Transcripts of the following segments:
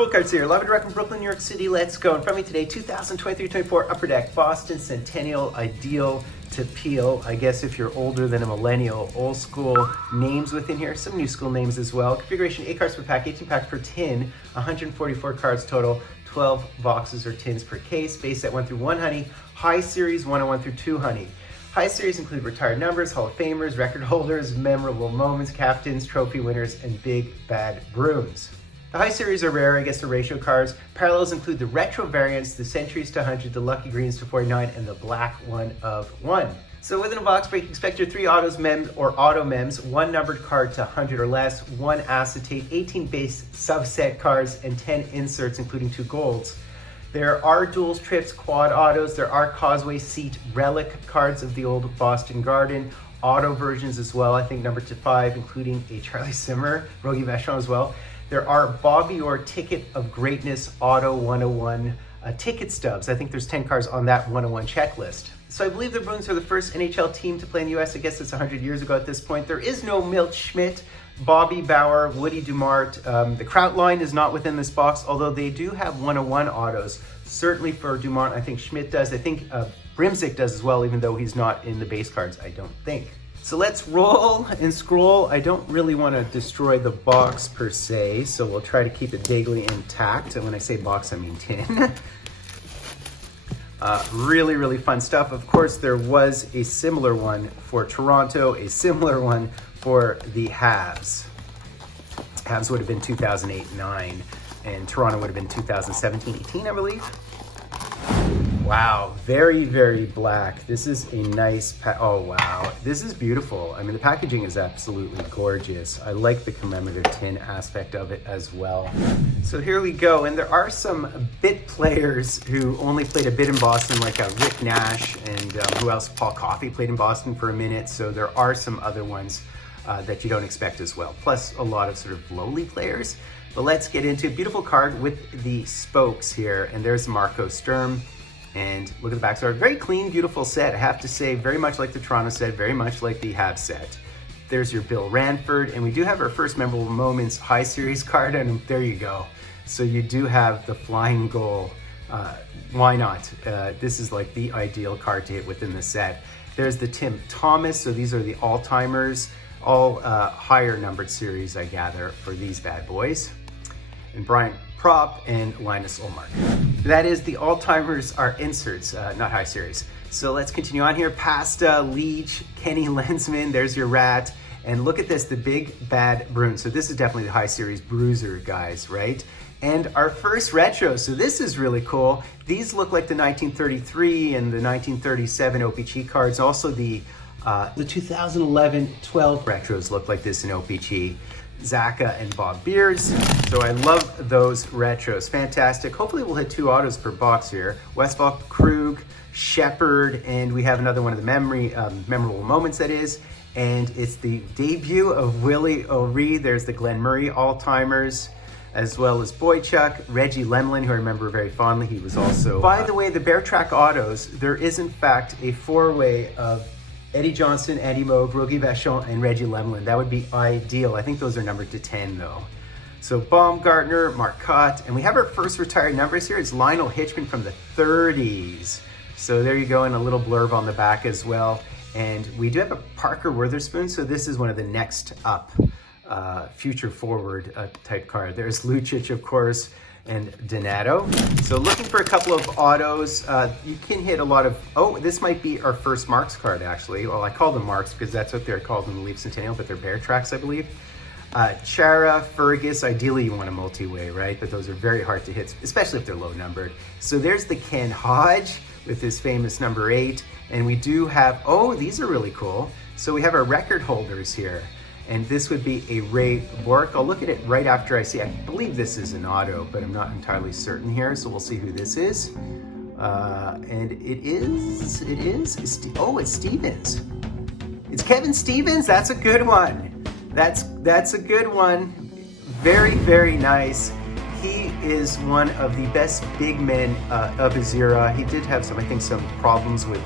Fultoncards here, live and direct from Brooklyn, New York City. Let's go. In front of me today, 2023-24 Upper Deck Boston Centennial, ideal to peel. I guess if you're older than a millennial, old school names within here, some new school names as well. Configuration 8 cards per pack, 18 packs per tin, 144 cards total, 12 boxes or tins per case. Base set 1 through 1 honey, high series 101 through 2 honey. High series include retired numbers, Hall of Famers, record holders, memorable moments, captains, trophy winners, and big bad Bruins. The high series are rare, I guess the ratio cards. Parallels include the retro variants, the centuries to 100, the lucky greens to 49, and the black 1 of 1. So within a box break, expect your 3 autos, mems, or auto mems, 1 numbered card to 100 or less, 1 acetate, 18 base subset cards, and 10 inserts, including 2 golds. There are duals, trips, quad autos. There are causeway seat relic cards of the old Boston Garden. Auto versions as well, I think number to 5, including a Charlie Simmer, Rogie Vachon as well. There are Bobby Orr Ticket of Greatness Auto 101 ticket stubs. I think there's 10 cards on that 101 checklist. So I believe the Bruins are the first NHL team to play in the US. I guess it's 100 years ago at this point. There is no Milt Schmidt, Bobby Bauer, Woody Dumart. The Kraut line is not within this box, although they do have 101 autos. Certainly for Dumart, I think Schmidt does. I think Brimzik does as well, even though he's not in the base cards, I don't think. So let's roll and scroll. I don't really want to destroy the box per se, so we'll try to keep it vaguely intact. And when I say box, I mean tin. Really, really fun stuff. Of course, there was a similar one for Toronto, a similar one for the Habs. Habs would have been 2008-9, and Toronto would have been 2017-18, I believe. Wow, very, very black. This is a nice oh wow, this is beautiful. I mean, the packaging is absolutely gorgeous. I like the commemorative tin aspect of it as well. So here we go, and there are some bit players who only played a bit in Boston, like Rick Nash, and who else? Paul Coffey played in Boston for a minute, so there are some other ones that you don't expect as well. Plus a lot of sort of lowly players. But let's get into a beautiful card with the spokes here, and there's Marco Sturm. And look at the back. So a very clean, beautiful set. I have to say, very much like the Toronto set, very much like the Habs set. There's your Bill Ranford, and we do have our first memorable moments high series card, and there you go. So you do have the flying goal. Why not? This is like the ideal card to hit within the set. There's the Tim Thomas. So these are the all-timers, all higher numbered series, I gather, for these bad boys. And Brian Prop and Linus Ullmark. That is, the all-timers are inserts, not high series. So let's continue on here. Pasta, Leach, Kenny Lensman, there's your rat. And look at this, the big bad Bruins. So this is definitely the high series bruiser guys, right? And our first retro, so this is really cool. These look like the 1933 and the 1937 OPG cards. Also the 2011-12 retros look like this in OPG. Zaka and Bob Beards. So I love those retros. Fantastic. Hopefully we'll hit 2 autos per box here. Westphal, Krug, Shepard, and we have another one of the memorable moments, that is. And it's the debut of Willie O'Ree. There's the Glenn Murray all-timers, as well as Boychuk, Reggie Lemlin, who I remember very fondly. He was also... By the way, the Bear Track autos, there is in fact a 4-way of Eddie Johnson, Andy Moog, Rogie Vachon, and Reggie Lemlin. That would be ideal. I think those are numbered to 10 though. So Baumgartner, Marcotte, and we have our first retired numbers here. It's Lionel Hitchman from the 30s. So there you go, and a little blurb on the back as well. And we do have a Parker Witherspoon, so this is one of the next up future forward type card. There's Lucic, of course, and Donato. So looking for a couple of autos. You can hit a lot of, oh, this might be our first Marks card actually. Well, I call them Marks because that's what they're called in the Leaf Centennial, but they're Bear Tracks, I believe. Chara, Fergus, ideally you want a multi-way, right? But those are very hard to hit, especially if they're low numbered. So there's the Ken Hodge with his famous number 8. And we do have, oh, these are really cool. So we have our record holders here. And this would be a Ray Bork. I'll look at it right after I see. I believe this is an auto, but I'm not entirely certain here. So we'll see who this is. And oh, it's Stevens. It's Kevin Stevens. That's a good one. That's a good one. Very, very nice. He is one of the best big men of his era. He did have some, I think, some problems with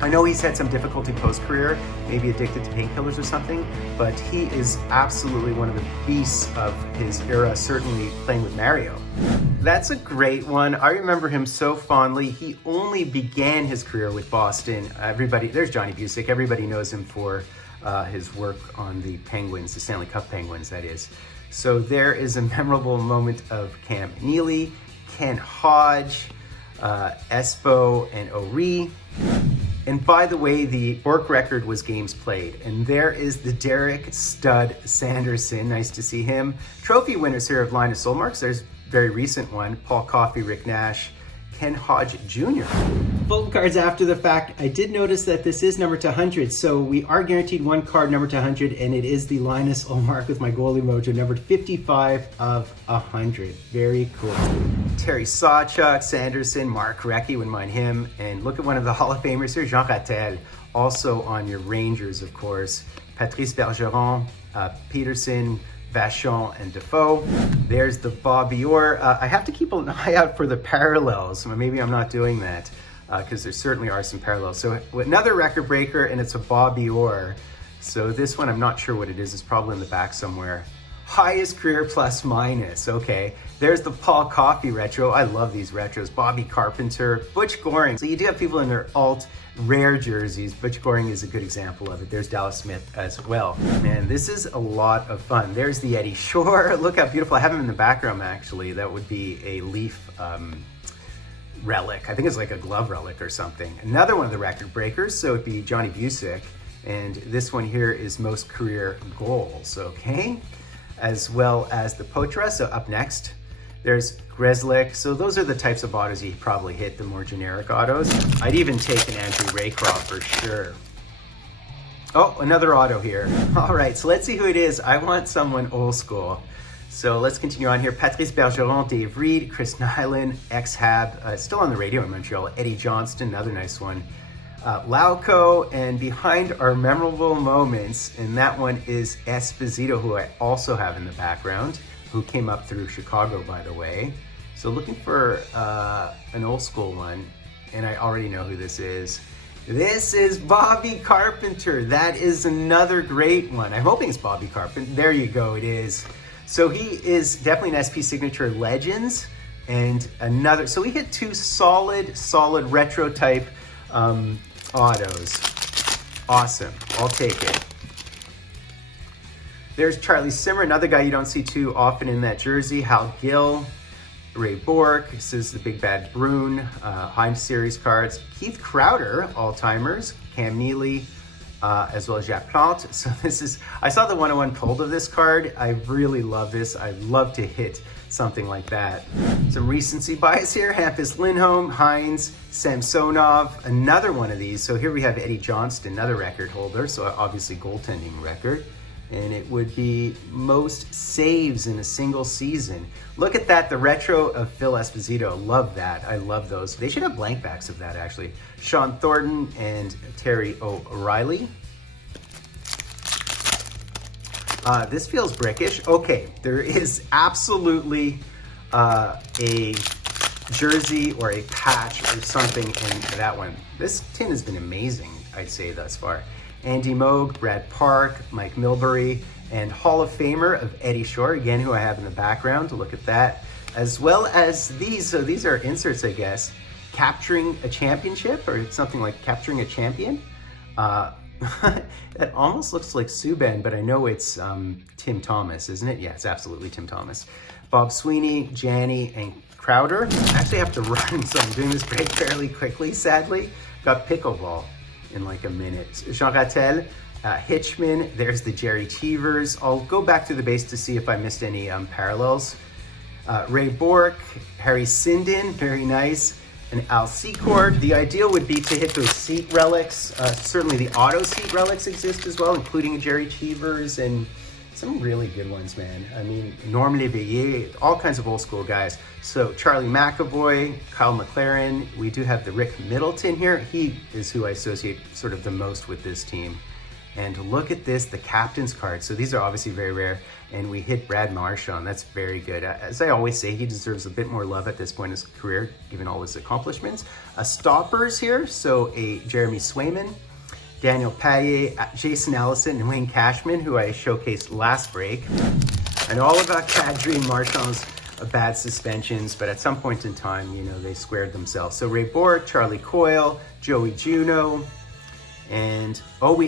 I know he's had some difficulty post-career, maybe addicted to painkillers or something, but he is absolutely one of the beasts of his era, certainly playing with Mario. That's a great one. I remember him so fondly. He only began his career with Boston. There's Johnny Busick. Everybody knows him for his work on the Penguins, the Stanley Cup Penguins, that is. So there is a memorable moment of Cam Neely, Ken Hodge, Espo, and O'Ree. And by the way, the Bork record was games played. And there is the Derek Stud Sanderson. Nice to see him. Trophy winners here of Linus Ullmark. There's a very recent one. Paul Coffey, Rick Nash, Ken Hodge Jr. Fultoncards after the fact. I did notice that this is number to 100, so we are guaranteed one card number to 100, and it is the Linus Ullmark with my goalie mojo, numbered 55 of 100. Very cool. Terry Sawchuk, Sanderson, Mark Recchi, wouldn't mind him. And look at one of the Hall of Famers here, Jean Rattel, also on your Rangers, of course. Patrice Bergeron, Peterson, Vachon, and Defoe. There's the Bobby Orr. I have to keep an eye out for the parallels. Maybe I'm not doing that because there certainly are some parallels. So another record breaker, and it's a Bobby Orr. So this one, I'm not sure what it is. It's probably in the back somewhere. Highest career plus minus. Okay, there's the Paul Coffey retro. I love these retros. Bobby Carpenter, Butch Goring. So you do have people in their alt rare jerseys. Butch Goring is a good example of it. There's Dallas Smith as well. Man, this is a lot of fun. There's the Eddie Shore. Look how beautiful. I have him in the background, actually. That would be a Leaf relic. I think it's like a glove relic or something. Another one of the record breakers. So it'd be Johnny Busick. And this one here is most career goals, okay? As well as the Potra. So up next, there's Grzelcyk. So those are the types of autos you probably hit, the more generic autos. I'd even take an Andrew Raycroft for sure. Oh, another auto here. All right, so let's see who it is. I want someone old school. So let's continue on here. Patrice Bergeron, Dave Reed, Chris Nyland, ex-Hab, still on the radio in Montreal. Eddie Johnston, another nice one. Lauco, and behind our memorable moments, and that one is Esposito, who I also have in the background, who came up through Chicago, by the way. So looking for an old school one, and I already know who this is. This is Bobby Carpenter. That is another great one. I'm hoping it's Bobby Carpenter. There you go, it is. So he is definitely an SP Signature Legends, and another, so we hit two solid retro type autos. Awesome, I'll take it. There's Charlie Simmer, another guy you don't see too often in that jersey. Hal Gill, Ray Bork, this is the Big Bad Bruin, Heinz Series cards. Keith Crowder, all-timers, Cam Neely, as well as Jacques Plante. So this is, I saw the 101 pulled of this card. I really love this. I'd love to hit something like that. Some recency bias here. Hampus Lindholm, Heinz, Samsonov, another one of these. So here we have Eddie Johnston, another record holder. So obviously goaltending record. And it would be most saves in a single season. Look at that, the retro of Phil Esposito. Love that, I love those. They should have blank backs of that actually. Sean Thornton and Terry O'Reilly. This feels brickish. Okay, there is absolutely a jersey or a patch or something in that one. This tin has been amazing, I'd say thus far. Andy Moog, Brad Park, Mike Milbury, and Hall of Famer of Eddie Shore, again, who I have in the background. Look at that. As well as these, so these are inserts, I guess. Capturing a championship, or something like capturing a champion. That almost looks like Subban, but I know it's Tim Thomas, isn't it? Yeah, it's absolutely Tim Thomas. Bob Sweeney, Janney, and Crowder. I actually have to run, so I'm doing this break fairly quickly, sadly. Got pickleball in like a minute. Jean Rattel, Hitchman, there's the Jerry Cheevers. I'll go back to the base to see if I missed any parallels. Ray Bork, Harry Sinden, very nice. And Al Secord. The ideal would be to hit those seat relics. Certainly the auto seat relics exist as well, including Jerry Cheevers and some really good ones, man. I mean, Norm Léveillé, all kinds of old school guys. So Charlie McAvoy, Kyle McLaren. We do have the Rick Middleton here. He is who I associate sort of the most with this team. And look at this, the captain's card. So these are obviously very rare, and we hit Brad Marchand. That's very good. As I always say, he deserves a bit more love at this point in his career, given all his accomplishments. Stoppers here, so a Jeremy Swayman, Daniel Payet, Jason Allison, and Wayne Cashman, who I showcased last break. I know all about Kadri and Marchand's bad suspensions, but at some point in time, you know, they squared themselves. So Ray Bourque, Charlie Coyle, Joey Juneau, and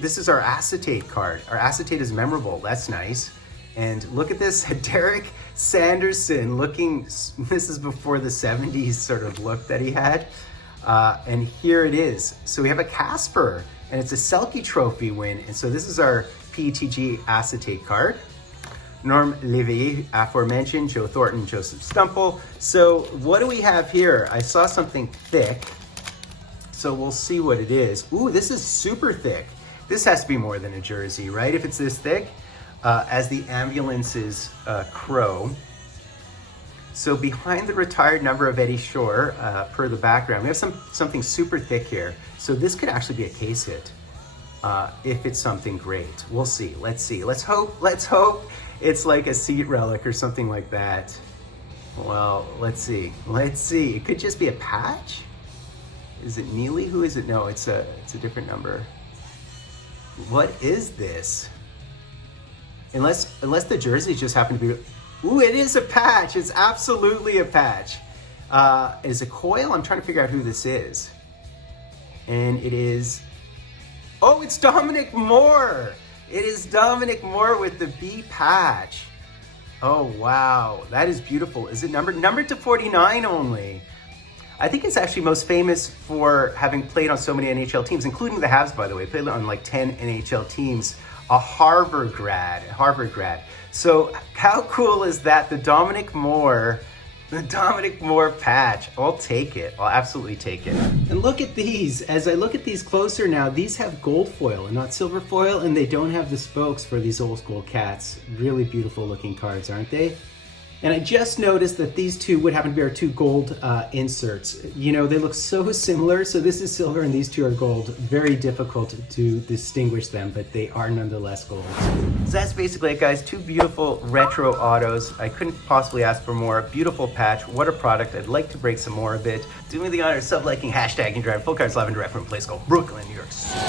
this is our Acetate card. Our Acetate is memorable. That's nice. And look at this, Derek Sanderson looking, this is before the 70s sort of look that he had. And here it is. So we have a Casper, and it's a Selke Trophy win. And so this is our PETG Acetate card. Norm Levy, aforementioned, Joe Thornton, Joseph Stumple. So what do we have here? I saw something thick. So we'll see what it is. Ooh, this is super thick. This has to be more than a jersey, right? If it's this thick, as the ambulance's crow. So behind the retired number of Eddie Shore, per the background, we have something super thick here. So this could actually be a case hit, if it's something great. We'll see, let's see. Let's hope it's like a seat relic or something like that. Well, let's see. It could just be a patch. Is it Neely? Who is it? No, it's a different number. What is this? Unless the jerseys just happen to be, ooh, it is a patch. It's absolutely a patch. Is it Coyle? I'm trying to figure out who this is. And it is, oh, it's Dominic Moore. It is Dominic Moore with the B patch. Oh, wow. That is beautiful. Is it numbered to 49 only? I think it's actually most famous for having played on so many NHL teams, including the Habs, by the way. Played on like 10 NHL teams. A Harvard grad. So how cool is that? The Dominic Moore patch. I'll take it. I'll absolutely take it. And look at these. As I look at these closer now, these have gold foil and not silver foil, and they don't have the spokes for these old school cats. Really beautiful looking cards, aren't they? And I just noticed that these two would happen to be our two gold inserts. You know, they look so similar. So this is silver and these two are gold. Very difficult to distinguish them, but they are nonetheless gold. So that's basically it, guys. Two beautiful retro autos. I couldn't possibly ask for more. Beautiful patch. What a product. I'd like to break some more of it. Do me the honor of sub-liking, hashtagging, driving Fultoncards live and direct from a place called Brooklyn, New York City.